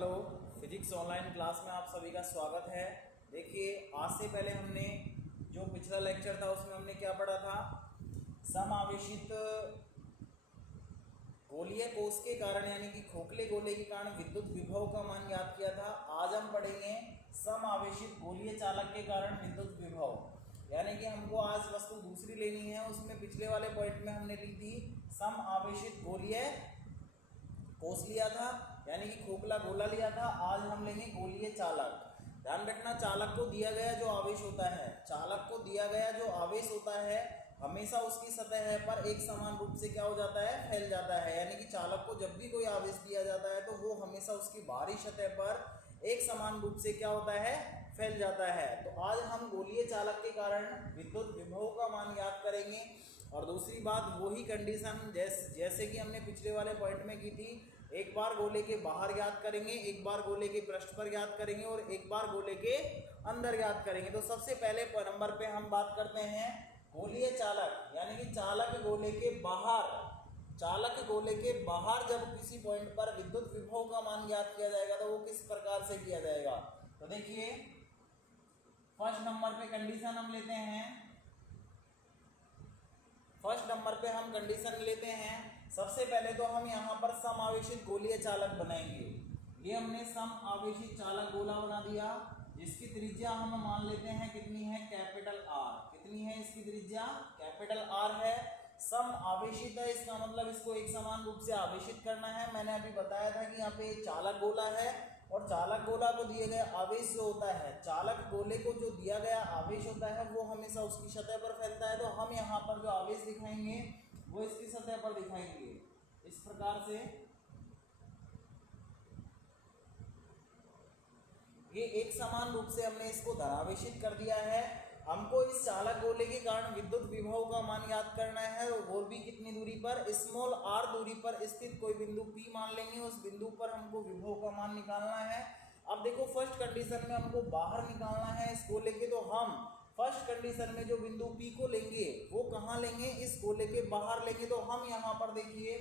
Hello, physics online class में आप सभी का स्वागत है। देखिए, आज से पहले हमने जो पिछला लेक्चर था उसमें हमने क्या पढ़ा था, समावेशित गोलीय कोष के कारण यानी कि खोखले गोले के कारण विद्युत विभव का मान याद किया था। आज हम पढ़ेंगे समावेशित गोलीय चालक के कारण विद्युत विभव, यानी कि हमको आज वस्तु दूसरी लेनी है। उसमें पिछले वाले पॉइंट में हमने ली थी समावेशित गोलीय कोष लिया था, यानी कि खोखला गोला लिया था। आज हम लेंगे गोलीय चालक। ध्यान रखना, चालक को दिया गया जो आवेश होता है, चालक को दिया गया जो आवेश होता है हमेशा उसकी सतह पर एक समान रूप से क्या हो जाता है, फैल जाता है। यानी कि चालक को जब भी कोई आवेश दिया जाता है तो वो हमेशा उसकी बाहरी सतह पर एक समान रूप से क्या होता है, फैल जाता है। तो आज हम गोलीय चालक के कारण विद्युत विभव का मान याद करेंगे। और दूसरी बात वही कंडीशन जैसे कि हमने पिछले वाले पॉइंट में की थी, एक बार गोले के बाहर याद करेंगे, एक बार गोले के पृष्ठ पर याद करेंगे और एक बार गोले के अंदर याद करेंगे। तो सबसे पहले नंबर पे हम बात करते हैं गोलीय चालक, यानी कि चालक गोले के बाहर, चालक गोले के बाहर जब किसी पॉइंट पर विद्युत विभव का मान याद किया जाएगा तो वो किस प्रकार से किया जाएगा। तो देखिए, फर्स्ट नंबर पे कंडीशन हम लेते हैं, फर्स्ट नंबर पे हम कंडीशन लेते हैं। सबसे पहले तो हम यहाँ पर समावेशित गोलीय चालक बनाएंगे। ये हमने समावेशित चालक गोला बना दिया, जिसकी त्रिज्या हम मान लेते हैं कितनी है, कैपिटल आर। कितनी है इसकी त्रिज्या, कैपिटल आर है। सम आवेशित है, इसका मतलब इसको एक समान रूप से आवेशित करना है। मैंने अभी बताया था कि यहाँ पे चालक गोला है और चालक गोला को दिए गए आवेश जो होता है, चालक गोले को जो दिया गया आवेश होता है वो हमेशा उसकी सतह पर फैलता है। तो हम यहाँ पर जो आवेश दिखाएंगे वो इसकी सतह पर दिखाएंगे इस प्रकार से। ये एक समान रूप से हमने इसको धनावेशित कर दिया है। हमको इस चालक गोले के कारण विद्युत विभव का मान याद करना है, वो भी कितनी दूरी पर, स्मॉल आर दूरी पर स्थित कोई बिंदु P मान लेंगे, उस बिंदु पर हमको विभव का मान निकालना है। अब देखो, फर्स्ट कंडीशन में हमको बाहर निकालना है इस गोले के, तो हम फर्स्ट कंडीशन में जो बिंदु P को लेंगे वो कहाँ लेंगे, इस गोले के बाहर लेंगे। तो हम यहाँ पर देखिए,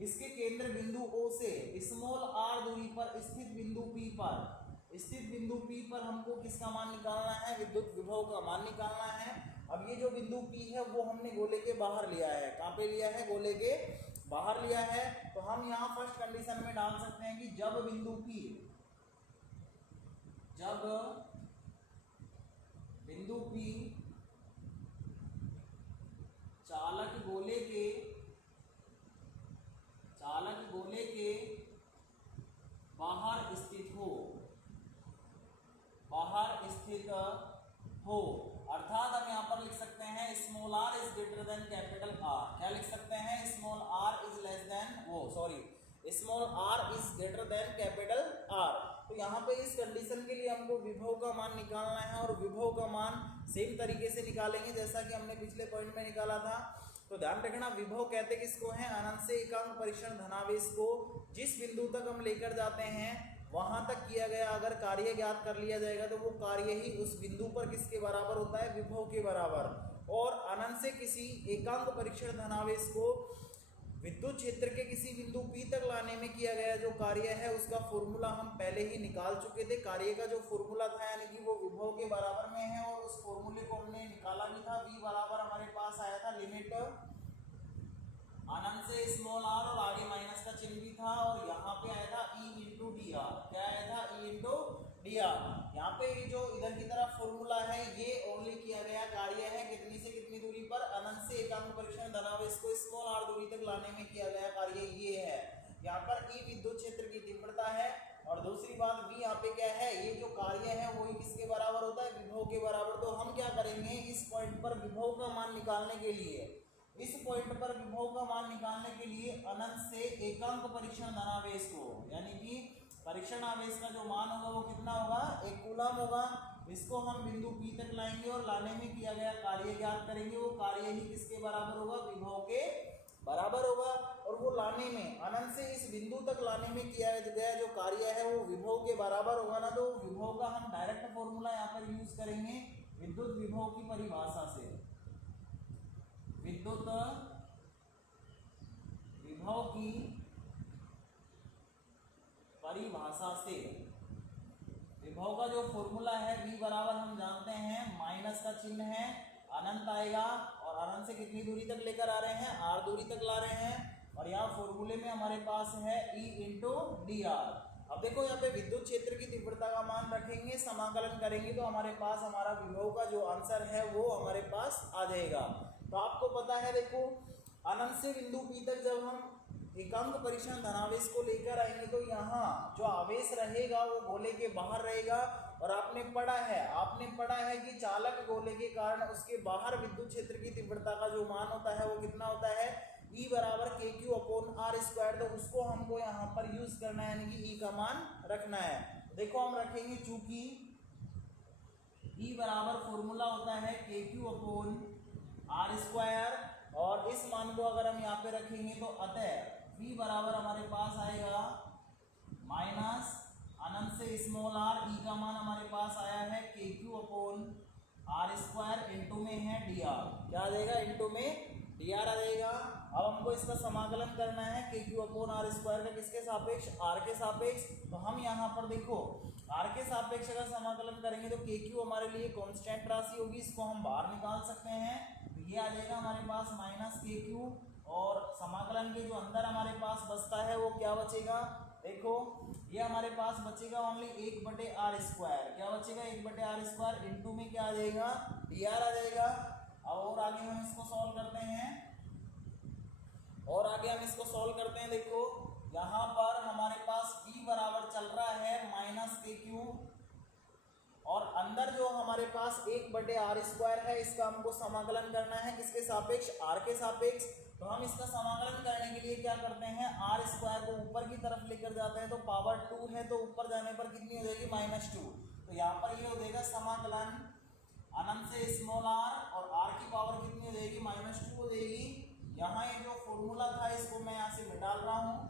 इसके केंद्र बिंदु O से स्मॉल r दूरी पर स्थित बिंदु P पर, स्थित बिंदु P पर हमको किसका मान निकालना है, विद्युत विभव का मान निकालना है। अब ये जो बिंदु P है वो हमने गोले के बाहर लिया है। कहाँ पे लिया है, गोले के बाहर लिया है। तो हम यहाँ फर्स्ट कंडीशन में डाल सकते हैं कि जब बिंदु P, जब बिंदु P चालक गोले के बाहर स्थित हो, अर्थात हम यहाँ पर लिख सकते हैं small r is greater then capital R। क्या लिख सकते हैं, small r is less then small r is greater then capital R। तो यहाँ पे इस कंडीशन के लिए हमको विभव का मान निकालना है और विभव का मान सेम तरीके से निकालेंगे जैसा कि हमने पिछले पॉइंट में निकाला था। तो ध्यान रखना, विभव कहते किसको हैं, अनंत से एकांक परीक्षण धनावेश को जिस बिंदु तक हम लेकर जाते हैं वहां तक किया गया अगर कार्य ज्ञात कर लिया जाएगा तो वो कार्य ही उस बिंदु पर किसके बराबर होता है, विभव के बराबर। और अनंत से किसी एकांक परीक्षण धनावेश को विद्युत क्षेत्र के किसी बिंदु P तक लाने में किया गया जो कार्य है उसका फॉर्मूला हम पहले ही निकाल चुके थे। कार्य का जो फॉर्मूला था यानी कि वो विभव के बराबर में है और उस फॉर्मूले को हमने निकाला भी था। V बराबर हमारे पास आया था लिमिट अनंत से स्मॉल r और आगे माइनस का चिन्ह भी था और यहाँ पे आया था E इंटू डी आर। क्या आया था, E इंटू डी आर। यहाँ पे ये जो इधर की तरफ फॉर्मूला है ये ओनली किया गया कार्य है कितनी से कितनी दूरी पर, अनंत से एकांक परीक्षण धनावेश को स्मॉल r दूरी तक लाने में किया गया कार्य ये है। यहाँ पर E विद्युत क्षेत्र की तीव्रता है और दूसरी बात V यहाँ पे क्या है, ये जो कार्य है वही किसके बराबर होता है, विभव के बराबर। तो हम क्या करेंगे, इस पॉइंट पर विभव का मान निकालने के लिए, इस पॉइंट पर विभव का मान निकालने के लिए अनंत से एकांक परीक्षण धनावेश को, यानी कि परीक्षण आवेश का जो मान होगा वो कितना होगा, 1 कूलम होगा। इसको हम बिंदु P तक लाएंगे और लाने में किया गया कार्य ज्ञात करेंगे। वो कार्य ही किसके बराबर होगा, विभव के बराबर होगा। और वो लाने में, अनंत से इस बिंदु तक लाने में किया गया जो कार्य है वो विभव के बराबर होगा ना। तो विभव का हम डायरेक्ट फॉर्मूला यहाँ पर यूज करेंगे विद्युत विभव की परिभाषा से। विद्युत विभव की परिभाषा से विभव का जो फॉर्मूला है v बराबर हम जानते हैं माइनस का चिन्ह है, अनंत आएगा और अनंत से कितनी दूरी तक लेकर आ रहे हैं, r दूरी तक ला रहे हैं। और यहाँ फॉर्मूले में हमारे पास है E इंटू डी आर। अब देखो यहाँ पे विद्युत क्षेत्र की तीव्रता का मान रखेंगे, समाकलन करेंगे तो हमारे पास हमारा विभव का जो आंसर है वो हमारे पास आ जाएगा। तो आपको पता है देखो अनंत से बिंदु P तक जब हम एकांक परीक्षण धनावेश को लेकर आएंगे तो यहाँ जो आवेश रहेगा वो गोले के बाहर रहेगा। और आपने पढ़ा है कि चालक गोले के कारण उसके बाहर विद्युत क्षेत्र की तीव्रता का जो मान होता है वो कितना होता है, E बराबर KQ अपॉन R स्क्वायर। तो उसको हमको यहाँ पर यूज करना है, यानी कि E का मान रखना है। देखो हम रखेंगे, चूंकि E बराबर फॉर्मूला होता है KQ अपॉन R स्क्वायर और इस मान को अगर हम यहाँ पे रखेंगे तो अतः V बराबर हमारे पास आएगा माइनस अनंत से स्मॉल r, E का मान हमारे पास आया है KQ upon R square, into में है dr। क्या आ जाएगा, इंटू में dr आ जाएगा। अब हमको इसका समाकलन करना है KQ अपॉन R स्क्वायर का किसके सापेक्ष, R के सापेक्ष। तो हम यहाँ पर देखो R के सापेक्ष अगर समाकलन करेंगे तो KQ हमारे लिए कांस्टेंट राशि होगी, इसको हम बाहर निकाल सकते हैं। तो ये आ जाएगा हमारे पास माइनस KQ और समाकलन के जो अंदर हमारे पास बचता है वो क्या बचेगा, देखो ये हमारे पास बचेगा ओनली 1/r स्क्वायर। क्या बचेगा, 1/r स्क्वायर, इंटू में क्या आ जाएगा, dr आ जाएगा। और आगे हम इसको सॉल्व करते हैं, देखो यहाँ पर हमारे पास v बराबर चल रहा है माइनस KQ और अंदर जो हमारे पास 1/r स्क्वायर है इसका हमको समाकलन करना है किसके सापेक्ष, r के सापेक्ष। तो हम इसका समाकलन करने के लिए क्या करते हैं, r स्क्वायर को ऊपर की तरफ लेकर जाते हैं तो पावर 2 है तो ऊपर जाने पर कितनी हो जाएगी, -2। तो यहाँ पर ये हो जाएगा समाकलन अनंत से स्मॉल r और r की पावर कितनी हो जाएगी, -2 हो जाएगी। यहाँ ये जो फॉर्मूला था इसको मैं यहाँ से मिटा रहा हूँ,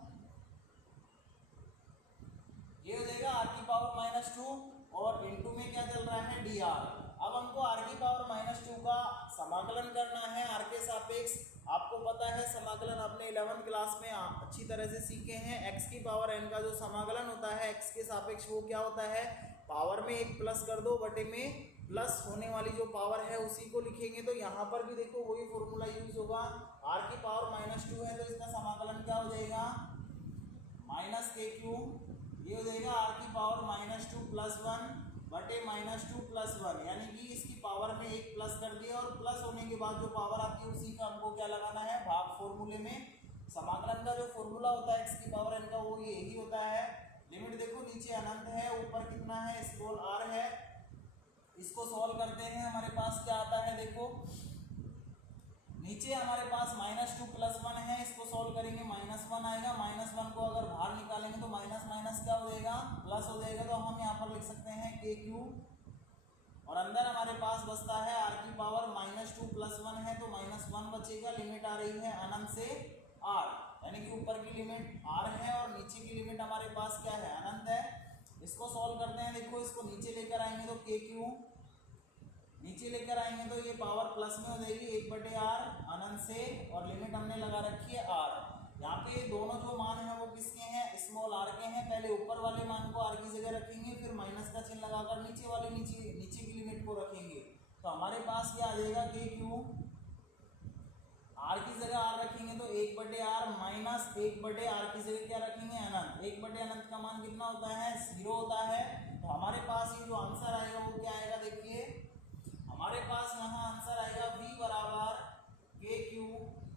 ये हो जाएगा r की पावर -2 और इंटू में क्या चल रहा है, dr। अब हमको r की पावर -2 का समाकलन करना है r के सापेक्ष। आपको पता है समाकलन आपने 11th क्लास में अच्छी तरह से सीखे हैं। x की पावर n का जो समाकलन होता है x के सापेक्ष वो क्या होता है, पावर में एक प्लस कर दो, बटे में प्लस होने वाली जो पावर है उसी को लिखेंगे। तो यहाँ पर भी देखो वही फॉर्मूला यूज होगा, r की पावर -2 है तो इसका समाकलन क्या हो जाएगा, -KQ, ये हो जाएगा r की पावर -2 + 1 बटे -2 + 1, यानी कि इसकी पावर में एक प्लस कर दिया और प्लस होने के बाद जो पावर आती है उसी का हमको क्या लगाना है, भाग फॉर्मूले में। समाकलन का जो फॉर्मूला होता है x की पावर n का वो यही होता है। लिमिट देखो नीचे अनंत है, ऊपर कितना है, स्मॉल r है। इसको सॉल्व करते हैं, हमारे पास क्या आता है, देखो नीचे हमारे पास -2 + 1 है, इसको सॉल्व करेंगे -1 आएगा। -1 को अगर बाहर निकालेंगे तो माइनस माइनस क्या हो जाएगा, प्लस हो जाएगा। तो हम यहाँ पर लिख सकते हैं KQ और अंदर हमारे पास बचता है r की पावर -2 + 1 है तो -1 बचेगा। लिमिट आ रही है अनंत से r, यानी कि ऊपर की लिमिट r है और नीचे की लिमिट हमारे पास क्या है, अनंत है। इसको सॉल्व करते हैं, देखो इसको नीचे लेकर आएंगे तो KQ नीचे लेकर आएंगे तो ये पावर प्लस में हो जाएगी 1/r अनंत से और लिमिट हमने लगा रखी है r। यहाँ पे दोनों जो मान है वो किसके हैं, स्मॉल r के हैं। पहले ऊपर वाले मान को r की जगह रखेंगे, फिर माइनस का चिन्ह लगाकर नीचे की लिमिट को रखेंगे। तो हमारे पास क्या आ जाएगा, KQ r की जगह r रखेंगे तो 1/r माइनस 1/r की जगह क्या रखेंगे, अनंत। 1/अनंत का मान कितना होता है, 0 होता है। तो हमारे पास ये जो आंसर आएगा वो क्या आएगा, देखिए हमारे पास यहाँ आंसर आएगा v बराबर KQ,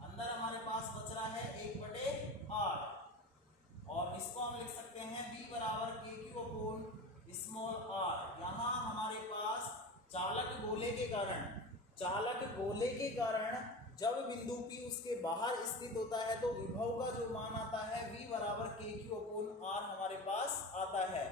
अंदर हमारे पास बच रहा है 1/r और इसको हम लिख सकते हैं v बराबर KQ अपॉन स्मॉल r। यहाँ हमारे पास चालक गोले के कारण जब बिंदु P उसके बाहर स्थित होता है तो विभव का जो मान आता है v बराबर KQ अपॉन r हमारे पास आता है।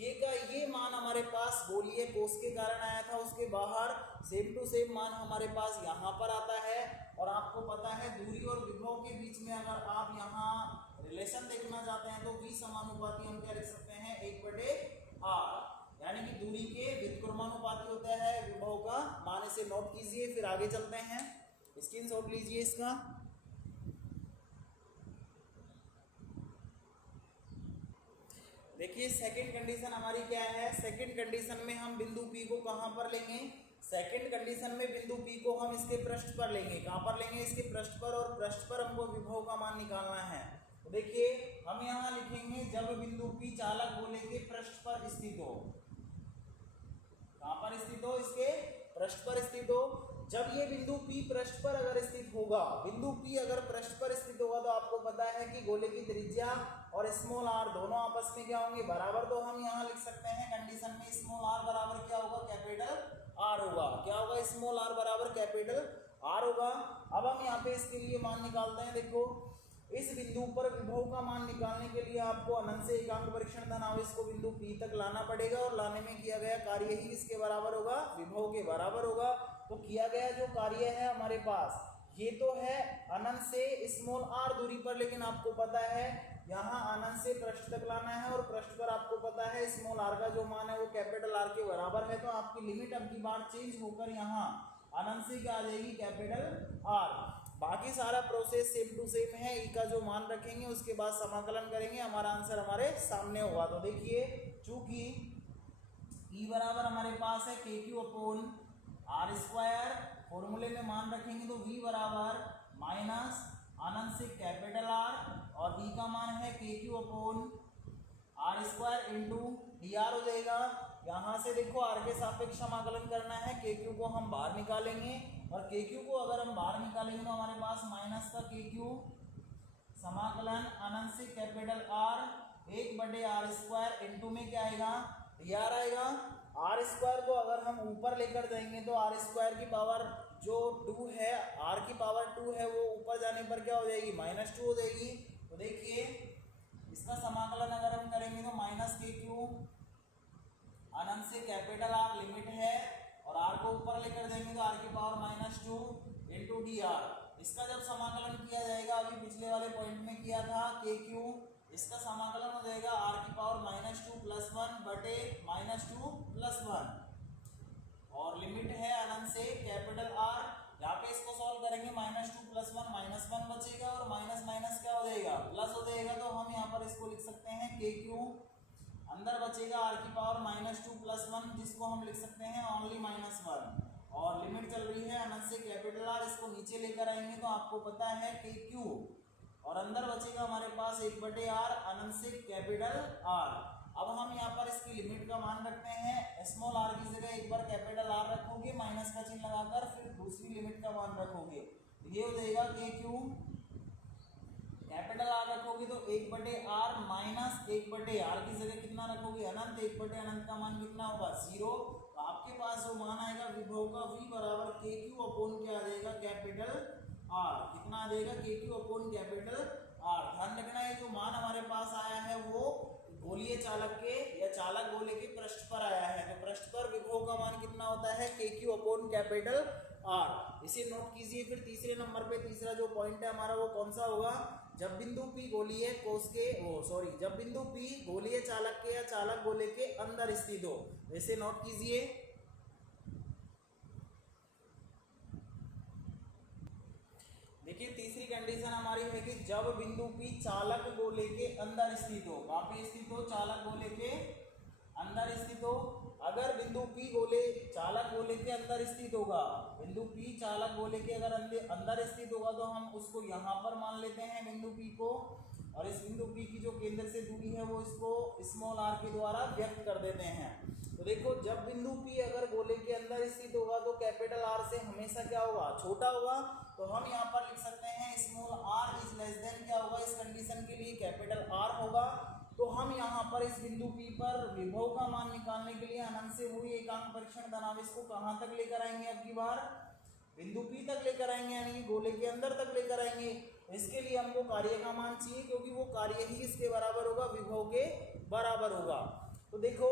ये मान हमारे पास गोलीय कोष के कारण आया था, उसके बाहर सेम टू सेम मान हमारे पास यहाँ पर आता है। और आपको पता है दूरी और विभव के बीच में अगर आप यहाँ रिलेशन देखना चाहते हैं तो v समानुपाती हम क्या लिख सकते हैं, 1/r, यानी कि दूरी के व्युत्क्रमानुपाती होता है विभव का मान। इसे नोट कीजिए, फिर आगे चलते हैं, स्क्रीनशॉट लीजिए इसका। देखिए सेकंड कंडीशन हमारी क्या है, सेकंड कंडीशन में हम बिंदु P को कहाँ पर लेंगे, सेकंड कंडीशन में बिंदु P को हम इसके पृष्ठ पर लेंगे, कहाँ पर लेंगे, इसके पृष्ठ पर, और पृष्ठ पर हमको विभव का मान निकालना है। तो देखिए हम यहाँ लिखेंगे जब बिंदु P चालक गोले के पृष्ठ पर स्थित हो, कहाँ पर स्थित हो, इसके पृष्ठ पर स्थित हो। जब ये बिंदु P पृष्ठ पर अगर स्थित होगा, बिंदु P अगर पृष्ठ पर स्थित होगा तो आपको पता है कि गोले की त्रिज्या और स्मॉल r दोनों आपस में क्या होंगे, बराबर। तो हम यहाँ लिख सकते हैं कंडीशन में स्मॉल r बराबर क्या होगा, कैपिटल R होगा। क्या होगा, स्मॉल r बराबर कैपिटल R होगा। अब हम यहाँ पे इसके लिए मान निकालते हैं। देखो इस बिंदु पर विभव का मान निकालने के लिए आपको अनंत से एकांक परीक्षण धनावेश को बिंदु P तक लाना पड़ेगा, और लाने में किया गया कार्य ही इसके बराबर होगा, विभव के बराबर होगा। तो किया गया जो कार्य है हमारे पास, ये तो है अनंत से स्मॉल r दूरी पर, लेकिन आपको पता है यहाँ अनंत से पृष्ठ तक लाना है, और पृष्ठ पर आपको पता है स्मॉल r का जो मान है वो कैपिटल R के बराबर है। तो आपकी लिमिट अब की बार चेंज होकर यहाँ अनंत से क्या आ जाएगी, कैपिटल R। बाकी सारा प्रोसेस सेम टू सेम है, ई का जो मान रखेंगे उसके बाद समाकलन करेंगे, हमारा आंसर हमारे सामने होगा। तो देखिए चूंकि ई बराबर हमारे पास है KQ अपॉन R स्क्वायर, फॉर्मूले में मान रखेंगे तो V बराबर माइनस अनंत से कैपिटल R, और ई का मान है KQ upon R square into DR हो जाएगा। यहाँ से देखो R के सापेक्ष समाकलन करना है, KQ को हम बाहर निकालेंगे, और KQ को अगर हम बाहर निकालेंगे तो हमारे पास माइनस का KQ समाकलन अनंत से capital R 1/R square into में क्या आएगा, DR आएगा। R स्क्वायर को अगर हम ऊपर लेकर जाएंगे तो R स्क्वायर की पावर जो 2 है, R की पावर 2 है, वो ऊपर जाने पर क्या हो जाएगी, -2 हो जाएगी। तो देखिए इसका समाकलन अगर हम करेंगे तो माइनस KQ अनंत से कैपिटल R लिमिट है, और R को ऊपर लेकर जाएंगे तो R की पावर -2 इंटू DR। इसका जब समाकलन किया जाएगा, अभी पिछले वाले पॉइंट में किया था KQ, इसका समाकलन हो जाएगा R की पावर -2 + 1 बटे -2 + 1, और लिमिट है अनंत से कैपिटल R। यहाँ पे इसको सॉल्व करेंगे, -2 + 1 -1 बचेगा, और माइनस माइनस क्या हो जाएगा, प्लस हो जाएगा। तो हम यहाँ पर इसको लिख सकते हैं KQ अंदर बचेगा R की पावर -2 + 1, जिसको हम लिख सकते हैं ओनली -1, और लिमिट चल रही है अनंत से कैपिटल R। इसको नीचे लेकर आएंगे तो आपको पता है KQ, और अंदर बचेगा हमारे पास 1/R अनंत से कैपिटल R। अब हम यहाँ पर इसकी लिमिट का मान रखते हैं, स्मॉल r की जगह एक बार कैपिटल R रखोगे, माइनस का चिन्ह लगाकर, फिर दूसरी लिमिट का मान रखोगे, ये हो जाएगा KQ कैपिटल R रखोगे तो 1/R माइनस 1/R की जगह कितना रखोगे, अनंत, 1/अनंत का मान कितना होगा, 0। तो आपके पास जो मान आएगा विभव का, V बराबर KQ अपॉन क्या आ जाएगा, कैपिटल R। कितना आ जाएगा, KQ अपॉन कैपिटल R। ध्यान रखना है जो मान हमारे पास आया है वो गोलीय चालक के या चालक गोले के पृष्ठ पर आया है, तो पृष्ठ पर विभव का मान कितना होता है, KQ अपॉन कैपिटल R। इसे नोट कीजिए। फिर तीसरे नंबर पे तीसरा जो पॉइंट है हमारा वो कौन सा होगा, जब बिंदु P गोलीय कोष के जब बिंदु P गोलीय चालक के या चालक गोले के अंदर स्थित हो, इसे नोट कीजिए। देखिए तीसरी कंडीशन हमारी है कि जब बिंदु P चालक गोले के अंदर स्थित हो, कहाँ पे स्थित हो, चालक गोले के अंदर स्थित हो। अगर बिंदु P चालक गोले के अंदर स्थित होगा, बिंदु P चालक गोले के अगर अंदर स्थित होगा तो हम उसको यहाँ पर मान लेते हैं बिंदु P को, और इस बिंदु P की जो केंद्र से दूरी है वो इसको स्मॉल r के द्वारा व्यक्त कर देते हैं। तो देखो जब बिंदु P अगर गोले के अंदर स्थित होगा तो कैपिटल R से हमेशा क्या होगा, छोटा होगा। तो हम यहाँ पर लिख सकते हैं small r is less than क्या होगा, इस कंडीशन के लिए कैपिटल R होगा। तो हम यहाँ पर इस बिंदु P पर विभव का मान निकालने के लिए अनंत से हुई एकांक परीक्षण धनावेश को कहाँ तक लेकर आएंगे, अब की बार बिंदु P तक लेकर आएंगे, यानी कि गोले के अंदर तक लेकर आएंगे। इसके लिए हमको कार्य का मान चाहिए, क्योंकि वो कार्य ही इसके बराबर होगा, विभव के बराबर होगा। तो देखो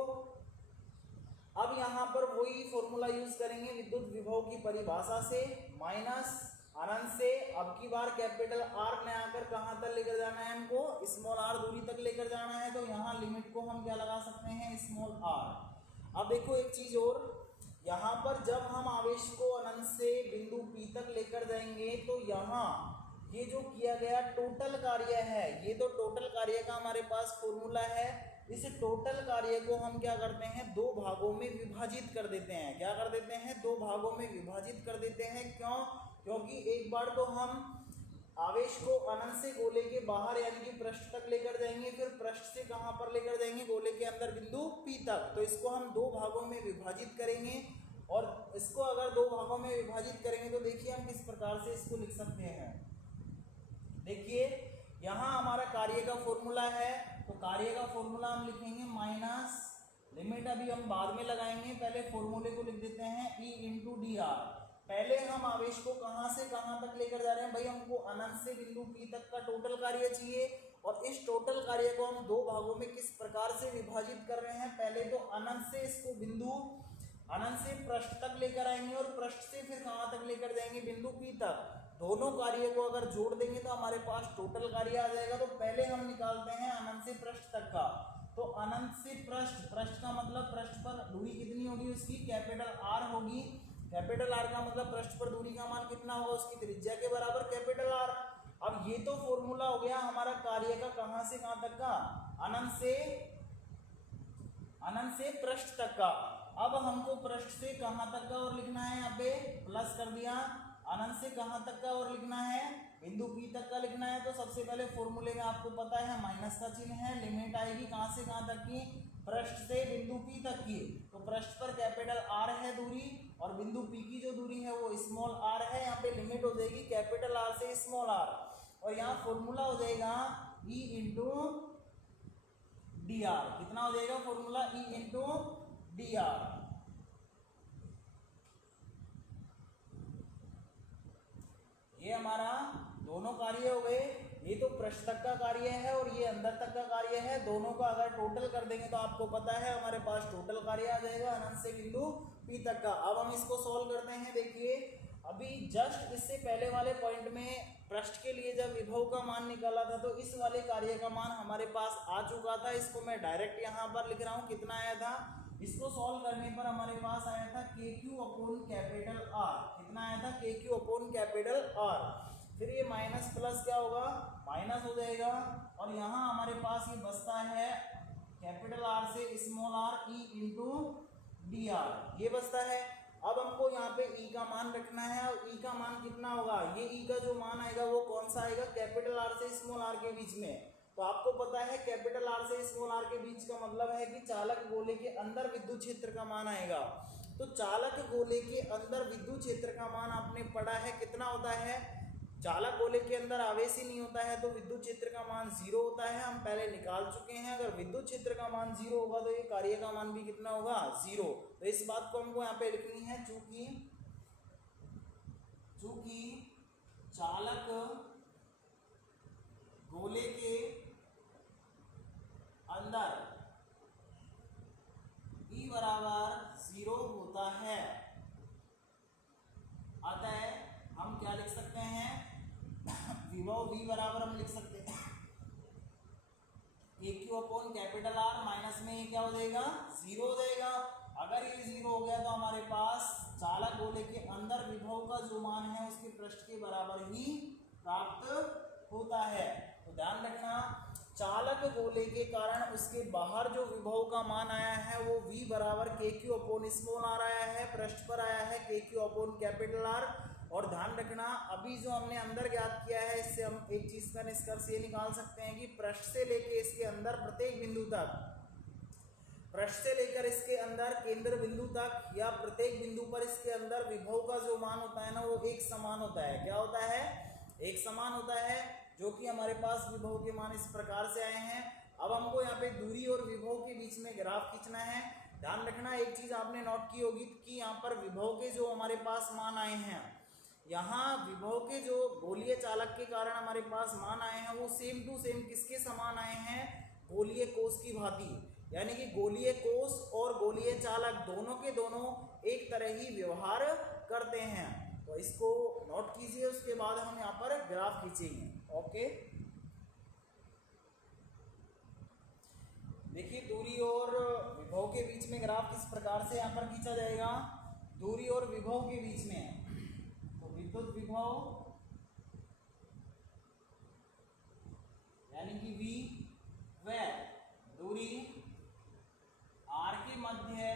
अब यहाँ पर वही फॉर्मूला यूज करेंगे विद्युत विभव की परिभाषा से, माइनस अनंत से अब की बार कैपिटल R में आकर कहाँ तक लेकर जाना है, हमको स्मॉल r दूरी तक लेकर जाना है। तो यहाँ लिमिट को हम क्या लगा सकते हैं, स्मॉल r। अब देखो एक चीज और, यहाँ पर जब हम आवेश को अनंत से बिंदु P तक लेकर जाएंगे तो यहाँ ये जो किया गया टोटल कार्य है, ये तो टोटल कार्य का हमारे पास फॉर्मूला है। इस टोटल कार्य को हम क्या करते हैं, दो भागों में विभाजित कर देते हैं। क्या कर देते हैं, दो भागों में विभाजित कर देते हैं। क्यों? क्योंकि एक बार तो हम आवेश को अनंत से गोले के बाहर यानी कि पृष्ठ तक लेकर जाएंगे, फिर पृष्ठ से कहां पर लेकर जाएंगे, गोले के अंदर बिंदु P तक। तो इसको हम दो भागों में विभाजित करेंगे, और इसको अगर दो भागों में विभाजित करेंगे तो देखिए हम किस प्रकार से इसको लिख सकते हैं। देखिए यहाँ हमारा कार्य का फॉर्मूला है, तो कार्य का फॉर्मूला हम लिखेंगे माइनस लिमिट, अभी हम बाद में लगाएंगे, पहले फॉर्मूले को लिख देते हैं E इंटू डी आर। पहले हम आवेश को कहां से कहां तक लेकर जा रहे हैं भाई, हमको अनंत से बिंदु P तक का टोटल कार्य चाहिए, और इस टोटल कार्य को हम दो भागों में किस प्रकार से विभाजित कर रहे हैं। पहले तो अनंत से इसको बिंदु अनंत से पृष्ठ तक लेकर आएंगे, और पृष्ठ से फिर कहां तक लेकर जाएंगे, बिंदु P तक। दोनों कार्य को अगर जोड़ देंगे तो हमारे पास टोटल कार्य आ जाएगा। तो पहले हम निकालते हैं अनंत से पृष्ठ तक का, तो अनंत से पृष्ठ, पृष्ठ का मतलब पृष्ठ पर दूरी कितनी होगी उसकी, कैपिटल R होगी। कैपिटल R का मतलब पृष्ठ पर दूरी का मान कितना होगा, उसकी त्रिज्या के बराबर कैपिटल R। अब ये तो फॉर्मूला हो गया हमारा कार्य का कहां से कहां तक का, अनंत से पृष्ठ तक का। अब हमको पृष्ठ से कहां तक का और लिखना है, यहाँ पे प्लस कर दिया, अनंत से कहां तक का और लिखना है, बिंदु P तक का लिखना है। तो सबसे पहले फॉर्मूले में आपको पता है माइनस का चिन्ह है, लिमिट आएगी कहां से कहां तक की, पृष्ठ से बिंदु P तक की। तो पृष्ठ पर कैपिटल R है दूरी, और बिंदु P की जो दूरी है वो स्मॉल r है। यहाँ पे लिमिट हो जाएगी कैपिटल R से स्मॉल r, और यहाँ फॉर्मूला हो जाएगा E इंटू डी आर। कितना हो जाएगा formula, E into D R. ये हमारा दोनों कार्य हो गए, ये तो पृष्ठ तक का कार्य है और ये अंदर तक का कार्य है। दोनों का अगर टोटल कर देंगे तो आपको पता है हमारे पास टोटल कार्य आ जाएगा अनंत से बिंदु P तक का। अब हम इसको सॉल्व करते हैं। देखिए अभी जस्ट इससे पहले वाले पॉइंट में पृष्ठ के लिए जब विभव का मान निकाला था तो इस वाले कार्य का मान हमारे पास आ चुका था। इसको मैं डायरेक्ट यहाँ पर लिख रहा हूँ, कितना आया था, इसको सॉल्व करने पर हमारे पास आया था KQ अपॉन कैपिटल R। कितना आया था, KQ अपॉन कैपिटल R। फिर ये माइनस प्लस क्या होगा, माइनस हो जाएगा, और यहाँ हमारे पास ये बचता है कैपिटल R से small r E into D R, ये बचता है। अब हमको यहाँ पे E का मान रखना है, और E का मान कितना होगा, ये E का जो मान आएगा वो कौन सा आएगा, कैपिटल R से स्मॉल r के बीच में। तो आपको पता है कैपिटल R से स्मॉल r के बीच का मतलब है कि चालक गोले के अंदर विद्युत क्षेत्र का मान आएगा। तो चालक गोले के अंदर विद्युत क्षेत्र का मान आपने पढ़ा है कितना होता है, चालक गोले के अंदर आवेश ही नहीं होता है तो विद्युत क्षेत्र का मान 0 होता है, हम पहले निकाल चुके हैं। अगर विद्युत क्षेत्र का मान 0 होगा तो ये कार्य का मान भी कितना होगा, 0। तो इस बात को हमको यहाँ पे लिखनी है, चूंकि चालक गोले के अंदर E बराबर 0 होता है, अतः हम क्या लिख सकते हैं, विभव V बराबर हम लिख सकते हैं KQ upon capital R, minus में ये क्या हो जाएगा, 0 हो जाएगा। अगर ये 0 हो गया तो हमारे पास चालक गोले के अंदर विभव का जो मान है उसके पृष्ठ के बराबर ही प्राप्त होता है। तो ध्यान रखना, चालक गोले के कारण उसके बाहर जो विभव का मान आया है वो V बराबर KQ अपॉन स्मॉल r आया है, पृष्ठ पर आया है KQ अपॉन कैपिटल R। और ध्यान रखना अभी जो हमने अंदर ज्ञात किया है इससे हम एक चीज का निष्कर्ष ये निकाल सकते हैं कि पृष्ठ से लेके इसके अंदर प्रत्येक बिंदु तक, पृष्ठ से लेकर इसके अंदर केंद्र बिंदु तक या प्रत्येक बिंदु पर इसके अंदर विभव का जो मान होता है ना वो एक समान होता है। क्या होता है, एक समान होता है, जो कि हमारे पास विभव के मान इस प्रकार से आए हैं। अब हमको यहाँ पे दूरी और विभव के बीच में ग्राफ खींचना है। ध्यान रखना एक चीज आपने नोट की होगी कि यहाँ पर विभव के जो हमारे पास मान आए हैं, यहाँ विभव के जो गोलीय चालक के कारण हमारे पास मान आए हैं वो सेम टू सेम किसके समान आए हैं, गोलीय कोष की भांति। यानी कि गोलीय कोष और गोलीय चालक दोनों के दोनों एक तरह ही व्यवहार करते हैं। तो इसको नोट कीजिए, उसके बाद हम यहाँ पर ग्राफ खींचेंगे। ओके, देखिए दूरी और विभव के बीच में ग्राफ किस प्रकार से यहाँ पर खींचा जाएगा। दूरी और विभव के बीच में तो विद्युत विभव यानी कि V where दूरी R के मध्य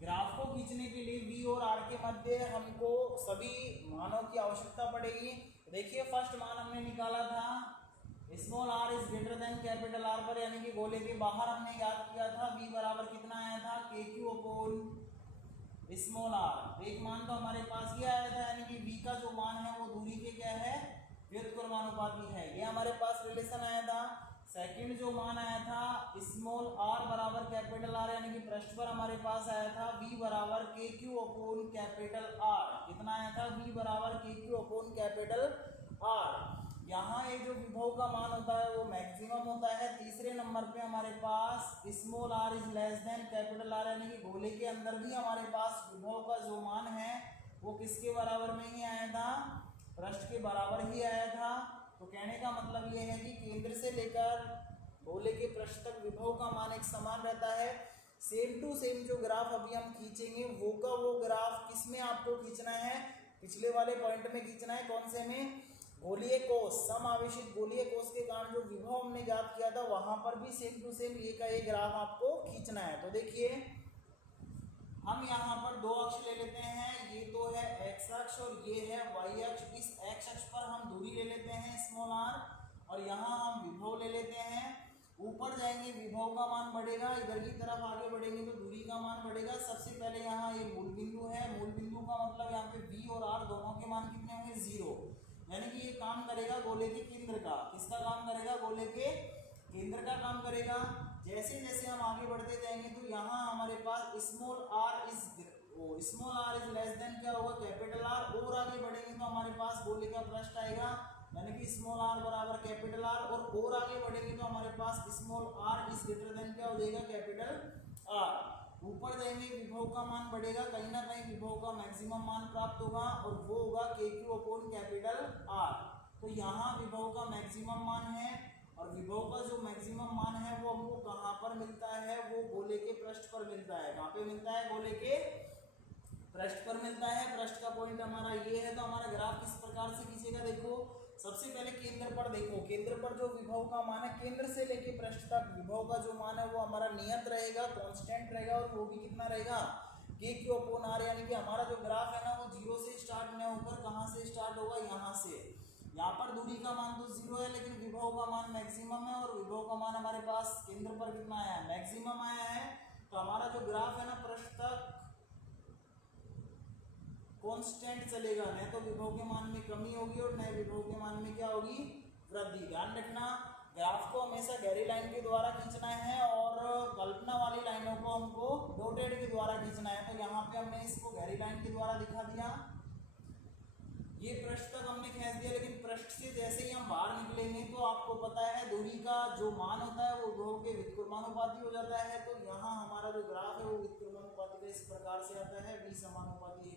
ग्राफ को खींचने के लिए V और R के मध्य हमको सभी मानों की आवश्यकता पड़ेगी। देखिए फर्स्ट मान हमने निकाला था small r is greater then capital R पर, यानी कि गोले के बाहर हमने याद किया था V बराबर कितना आया था KQ अपॉन स्मॉल r। एक मान तो हमारे पास ये आया था, यानी कि V का जो मान है वो दूरी के क्या है व्युत्क्रमानुपाती है, ये हमारे पास रिलेशन आया था। सेकंड जो मान आया था स्मॉल r बराबर कैपिटल R, यानी कि पृष्ठ पर हमारे पास आया था V बराबर KQ अपॉन कैपिटल R। कितना आया था V बराबर KQ अपॉन कैपिटल R। यहाँ ये जो विभव का मान होता है वो मैक्सिमम होता है। तीसरे नंबर पे हमारे पास small r is less than capital R, यानी कि गोले के अंदर भी हमारे पास विभव का जो मान है वो किसके बराबर में ही आया था, पृष्ठ के बराबर ही आया था। तो कहने का मतलब ये है कि केंद्र से लेकर गोले के पृष्ठ तक विभव का मान एक समान रहता है। सेम टू सेम जो ग्राफ अभी हम खींचेंगे वो का वो ग्राफ किस में आपको खींचना है, पिछले वाले पॉइंट में खींचना है। कौन से में, गोलीय कोष, समावेशित गोलीय कोष के कारण जो विभव हमने ज्ञात किया था वहां पर भी सेम टू सेम ये का ये ग्राफ आपको खींचना है। तो देखिए हम यहाँ पर दो अक्ष ले लेते हैं, ये तो है x अक्ष और ये है y अक्ष। इस x अक्ष पर हम दूरी ले लेते हैं स्मॉल r और यहाँ हम विभव ले लेते हैं। ऊपर जाएंगे विभव का मान बढ़ेगा, इधर की तरफ आगे बढ़ेंगे तो दूरी का मान बढ़ेगा। सबसे पहले यहाँ ये मूल बिंदु है, मूल बिंदु का मतलब यहाँ पे v और r दोनों के मान कितने होंगे 0, यानी कि ये काम करेगा गोले के केंद्र का। किसका काम करेगा, गोले के केंद्र का काम करेगा। जैसे जैसे हम आगे बढ़ते जाएंगे तो यहाँ हमारे पास small r is less than क्या होगा कैपिटल R। और आगे बढ़ेंगे तो हमारे पास गोले का पृष्ठ आएगा, यानी कि स्मॉल r बराबर कैपिटल R। और आगे बढ़ेंगे तो हमारे पास small r is greater than क्या हो जाएगा कैपिटल R। ऊपर जाएंगे विभव का मान बढ़ेगा, कहीं ना कहीं विभव का मैक्सिमम मान प्राप्त होगा और वो होगा KQ अपॉन कैपिटल R। तो यहाँ विभव का मैक्सिमम मान है और विभव का जो मैक्सिमम मान है वो हमको कहाँ पर मिलता है, वो गोले के पृष्ठ पर मिलता है। कहाँ पे मिलता है, गोले के पृष्ठ पर मिलता है। पृष्ठ का पॉइंट हमारा ये है। तो हमारा ग्राफ किस प्रकार से खींचेगा, देखो सबसे पहले केंद्र पर देखो, केंद्र पर जो विभव का मान है केंद्र से लेके पृष्ठ तक विभव का जो मान है वो हमारा नियत रहेगा, कांस्टेंट रहेगा और वो भी कितना रहेगा KQ अपॉन R। यानी कि हमारा जो ग्राफ है ना वो 0 से स्टार्ट नहीं होकर कहाँ से स्टार्ट होगा, यहाँ से। यहाँ पर दूरी का मान तो 0 है लेकिन विभव का मान मैक्सिमम है और विभव का मान हमारे पास केंद्र पर कितना आया है, मैक्सिमम आया है। तो हमारा जो ग्राफ है ना पृष्ठ तक कांस्टेंट चलेगा, न तो विभव के मान में कमी होगी और न विभव के मान में क्या होगी, वृद्धि। ध्यान रखना ग्राफ को हमेशा गहरी लाइन के द्वारा खींचना है और कल्पना वाली लाइनों को हमको डॉटेड के द्वारा खींचना है। तो यहाँ पे हमने इसको गहरी लाइन के द्वारा दिखा दिया। ये पृष्ठ तक हमने खींच दिया, लेकिन पृष्ठ से जैसे ही हम बाहर निकलेंगे तो आपको पता है दूरी का जो मान होता है वो विभव के व्युत्क्रमानुपाती हो जाता है। तो यहाँ हमारा जो ग्राफ है वो व्युत्क्रमानुपाती का इस प्रकार से आता है V समानुपाती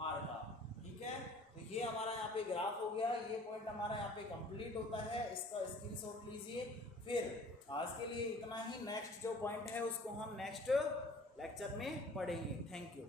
1/r का। ठीक है, तो ये हमारा यहाँ पे ग्राफ हो गया। ये पॉइंट हमारा यहाँ पे कंप्लीट होता है, इसका स्क्रीनशॉट लीजिए। फिर आज के लिए इतना ही। नेक्स्ट जो पॉइंट है उसको हम नेक्स्ट लेक्चर में पढ़ेंगे। Thank you.